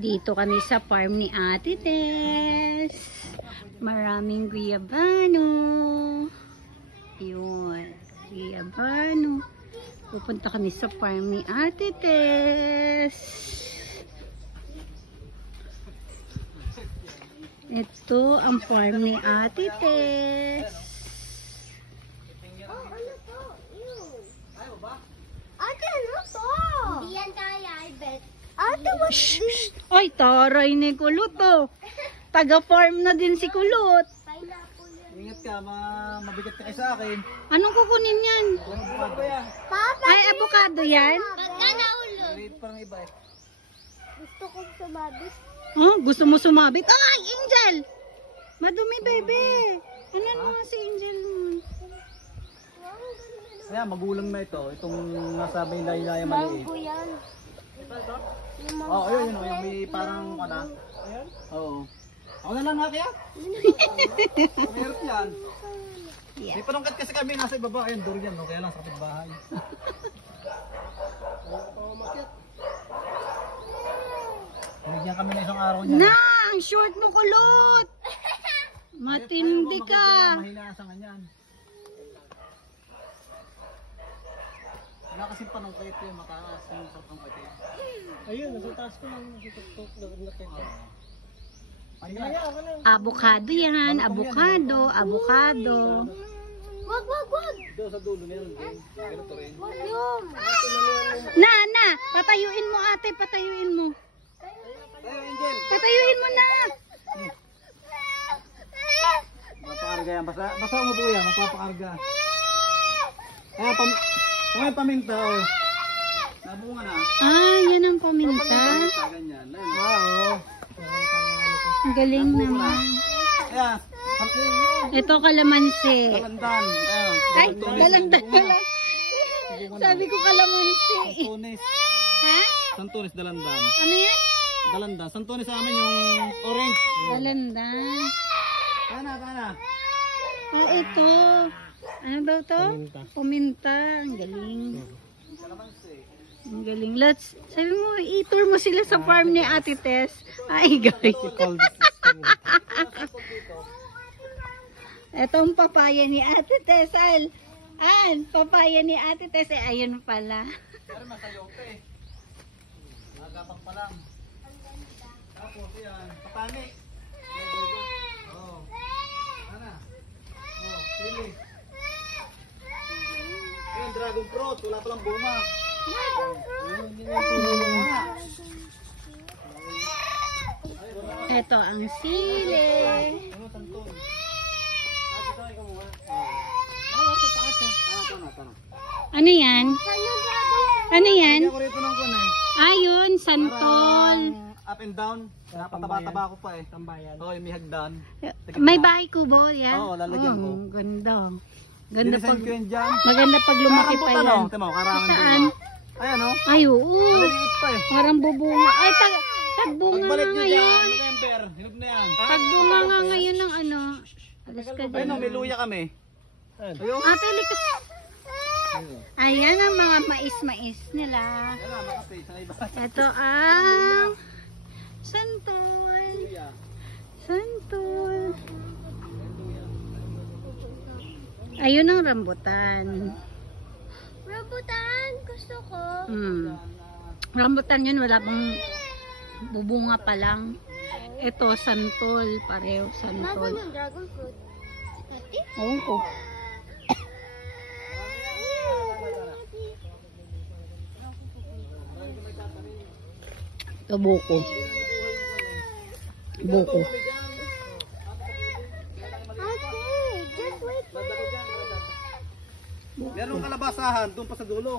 Dito kami sa farm ni Ate Tess. Maraming guyabano. Yun. Guyabano. Pupunta kami sa farm ni Ate Tess. Ito ang farm ni Ate Tess. Ate, ano to? Hindi yan kaya, I bet. Ate, what's this? Ay, taray ni Kulot oh. Taga-farm na din si Kulot. Pineapple yan. Ingat ka, mabigat ka sa akin. Anong kukunin yan? Ano yan? Papa, Ay, avocado yan? ba't ka naulog? Maliit parang iba eh. Gusto kong sumabis. Oh, gusto mo sumabit? Ay, Angel! Madumi, bebe. Ano naman si Angel mo? Kaya magulang na ito. Itong nasa may laylaya maliit. Mango yan. Oo, ayun, yun. Yung may parang ano. Oo. Ako na lang nga kaya. Meron yan. Yeah. May panungkat kasi kami nasa ibaba. Ayun, durian. No? Kaya lang sa kapitbahay. Binigyan kami na isang araw niya. Na, ang short mo, Kulot. Matindi ka. Mahina sa ganyan. Wala kasing panungkit yung mataas. Yung sa panungkit. Ayun, nasa taas ko lang. Nasa tuktok na nakita. Avocado yan. Avocado. Avocado. Wag, wag, wag. Doon sa dulo meron din. Ganito rin. Wag yun. Na. Patayuin mo, ate. Patayuin mo. Tayo, Angel. Patayuin mo na. Mapakarga yan. Basta mo po yan. Mapapakarga. Kaya may paminta. Oh. Nabunga na. Ah, yan ang paminta. Ganyan. Wow. Ang galing naman. Kaya, Ito kalamansi. dalandan. Ay, dalandan pala. Sabi ko kalamansi. Santunis. Ha? Santunis dalandan. Ano yan? Dalandan. Santunis sa amin yung orange. Dalandan. Kana. Oh, ito. Ano daw to? Paminta. Ang galing. Ang galing. Sabi mo, i-tour mo sila sa farm ni Ate Tess. Ay, guys. Itong papaya ni Ate Tess. Papaya ni Ate Tess. Ayun pala. Pero masayote. Nagapang pa lang. Tapos yan. Patani. Oo. Ana. Oh, sili. Ayun, dragon fruit. Wala palang bunga. Ito ang sili. Ano, santon? Ano yan? Ano yan? Ako rito ng kun eh. Ayun, santol. Up and down. Napataba-taba ko pa eh. Tambayan. Oo, yung may hagdan. May bahay kubo yan? Oo, lalagyan ko. Ganda. Ganda Dinisign pag, ko yun dyan. maganda pag lumaki pa Karambutan, yan. oh. Tama, karangan Saan? bunga. Ayan o. Ay, oo. Maliliit pa eh. Parang bubunga. Ay, tagbunga Pagbalik nga nyo ngayon. dyan, November. Hinog na yan. Tagbunga nga ngayon ng ano. Alas ka Ayun dyan. o, may luya kami. Ayun. Ate, likas. Ayan ang mga mais-mais nila. Yan na, makapay. Sa iba. Ito ang santol. Santol. Ayun ang rambutan. Rambutan, gusto ko. Rambutan yun, wala pang bubunga pa lang. Ito, santol. Pareho, Bago santol. ng dragon fruit. Ate? Oo ko. Ito, buko. Buko. Ate, just wait for it. Merong kalabasahan doon pa sa dulo.